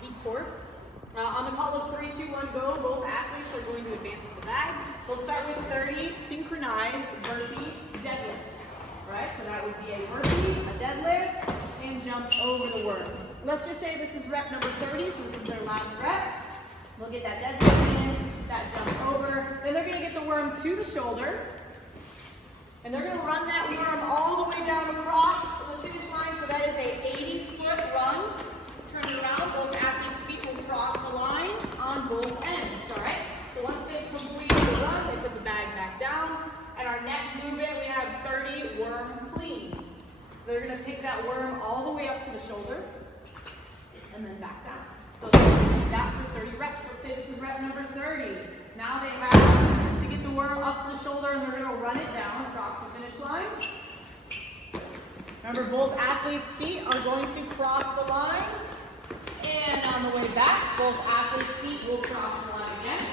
repeat course. On the call of 3, 2, 1, go, both athletes are going to advance to the bag. We'll start with 30 synchronized burpee deadlifts. All right, so that would be a burpee, a deadlift, and jump over the worm. Let's just say this is rep number 30, so this is their last rep. They'll get that deadlift in, that jump over. Then they're going to get the worm to the shoulder. And they're going to run that worm all the way down across the finish line. So that is a 80-foot run. Turn it around. Both athletes' feet will cross the line on both ends. All right? So once they've completed the run, they put the bag back down. And our next movement, we have 30 worm cleans. So they're going to pick that worm all the way up to the shoulder and then back down. So they're going to do that for 30 reps. Let's say this is rep number 30. Now they have to get the worm up to the shoulder and they're going to run it down across the finish line. Remember, both athletes' feet are going to cross the line. And on the way back, both athletes' feet will cross the line again.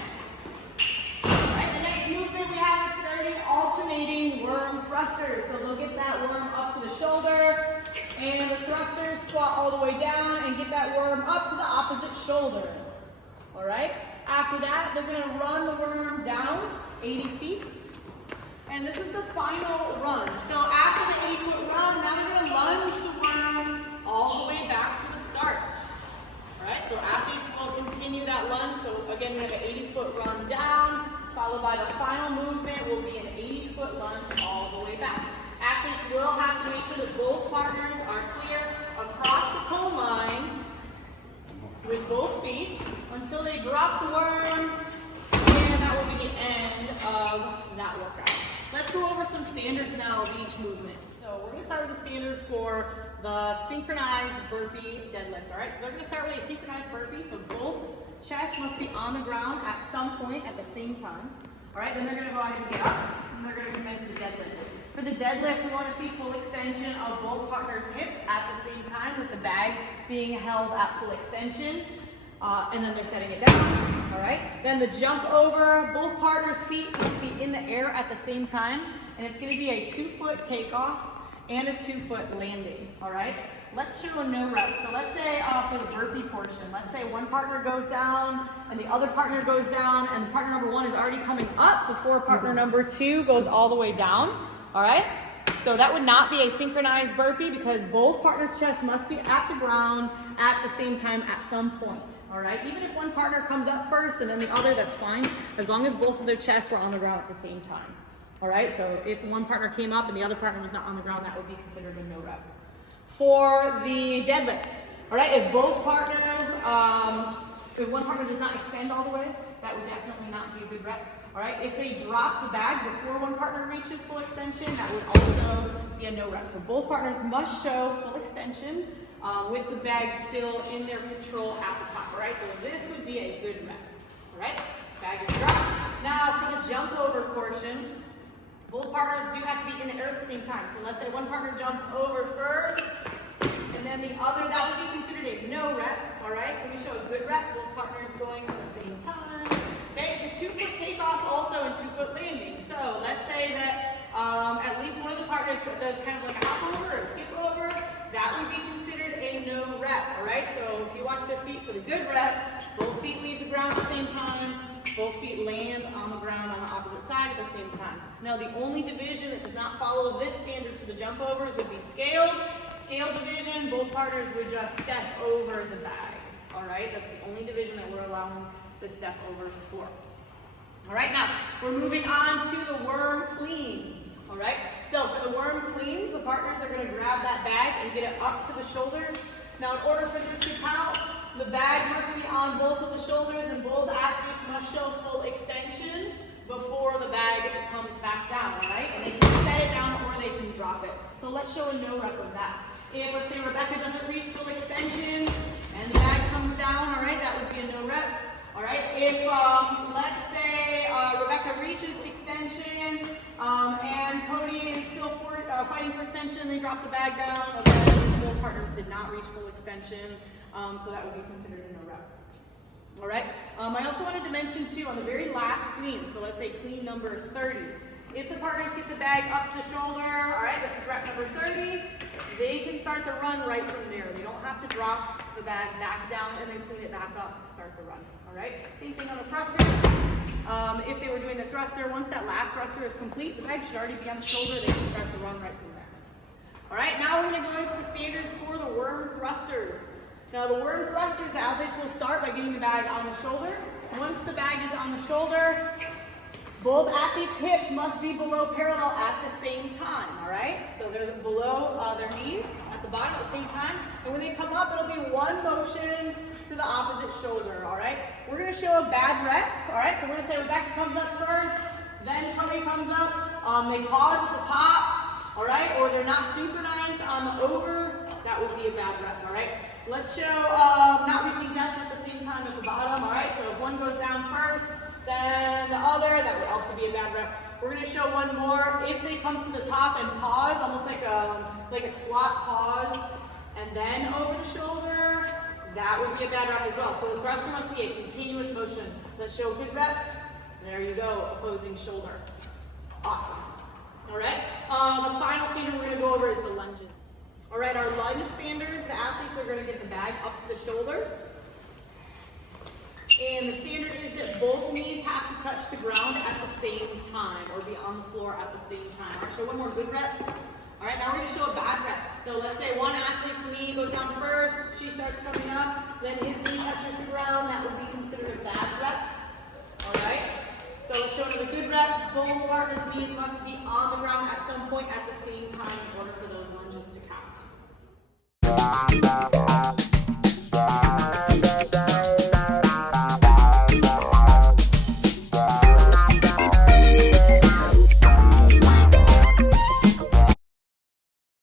Alright, the next movement we have is 30 alternating worm thrusters. So they'll get that worm up to the shoulder, and the thrusters squat all the way down and get that worm up to the opposite shoulder. Alright? After that, they're going to run the worm down 80 feet. And this is the final run. So after the 80-foot run, now they're going to lunge the worm all the way back to the start. Alright, so athletes will continue that lunge. So again, we have an 80-foot run down, followed by the final movement will be an 80-foot lunge all the way back. Athletes will have to make sure that both partners are clear across the cone line with both feet until they drop the worm, and that will be the end of that workout. Let's go over some standards now of each movement. So we're going to start with the standard for the synchronized burpee deadlift. All right, so they're going to start with a synchronized burpee. So both chests must be on the ground at some point at the same time. All right, then they're going to go ahead and get up, and they're going to commence the deadlift. For the deadlift, we want to see full extension of both partners' hips at the same time, with the bag being held at full extension. And then they're setting it down. All right. Then the jump over, both partners' feet must be in the air at the same time, and it's going to be a 2-foot takeoff and a 2-foot landing. All right. Let's show a no rep. So let's say for the burpee portion, let's say one partner goes down and the other partner goes down, and partner number 1 is already coming up before partner number 2 goes all the way down. All right. So that would not be a synchronized burpee because both partners' chests must be at the ground at the same time at some point. All right. Even if one partner comes up first and then the other, that's fine, as long as both of their chests were on the ground at the same time. All right. So if one partner came up and the other partner was not on the ground, that would be considered a no rep. For the deadlift, all right, if both partners, if one partner does not extend all the way, that would definitely not be a good rep. All right, if they drop the bag before one partner reaches full extension, that would also be a no rep. So both partners must show full extension with the bag still in their control at the top. All right, so this would be a good rep. All right, bag is dropped. Now for the jump over portion, both partners do have to be in the air at the same time. So let's say one partner jumps over first, and then the other, that would be considered a no rep. All right, can we show a good rep? Both partners going at the same time. Okay, it's a 2-foot takeoff also and 2-foot landing. So let's say that at least one of the partners does kind of like a hop over or a skip over. That would be considered a no rep. All right, so if you watch their feet for the good rep, both feet leave the ground at the same time. Both feet land on the ground on the opposite side at the same time. Now, the only division that does not follow this standard for the jump overs would be scaled. Scaled division, both partners would just step over the bag. All right, that's the only division that we're allowing the step overs for. All right, now we're moving on to the worm cleans. All right, so for the worm cleans, the partners are going to grab that bag and get it up to the shoulder. Now, in order for this to count, the bag must be on both of the shoulders and both athletes must show full extension before the bag comes back down, all right? And they can set it down or they can drop it. So let's show a no rep of that. If, let's say, Rebecca doesn't reach full extension and the bag comes down, all right, that would be a no rep. All right, if, let's say, Rebecca reaches extension and Coed is still fighting for extension and they drop the bag down, okay, both partners did not reach full extension. So that would be considered a no rep. All right. I also wanted to mention too on the very last clean. So let's say clean number 30. If the partners get the bag up to the shoulder, all right, this is rep number 30. they can start the run right from there. They don't have to drop the bag back down and then clean it back up to start the run. All right, same thing on the thruster. If they were doing the thruster, once that last thruster is complete, the bag should already be on the shoulder. They can start the run right from there. All right, now we're going to go into the standards for the worm thrusters. Now the worm thrusters, the athletes will start by getting the bag on the shoulder. Once the bag is on the shoulder, both athletes' hips must be below parallel at the same time, all right? So they're below their knees at the bottom at the same time. And when they come up, it'll be one motion to the opposite shoulder, all right? We're going to show a bad rep, all right? So we're going to say Rebecca comes up first, then Coed comes up. They pause at the top, all right? Or they're not synchronized on the over. That would be a bad rep, all right? Let's show not reaching depth at the same time at the bottom, all right? So if one goes down first, then the other, that would also be a bad rep. We're going to show one more. If they come to the top and pause, almost like a squat pause, and then over the shoulder, that would be a bad rep as well. So the thruster must be a continuous motion. Let's show a good rep. There you go, opposing shoulder. Awesome. All right, the final standard we're going to go over is the lunges. All right, our lunge standards, the athletes are going to get the bag up to the shoulder. And the standard is that both knees have to touch the ground at the same time or be on the floor at the same time. All right, show one more good rep. All right, now we're going to show a bad rep. So let's say one athlete's knee goes down first, she starts coming up, then his knee touches the ground. That would be considered a bad rep. All right, so let's show another good rep. Both partners' knees must be on the ground at some point at the same time in order for those lunges to count.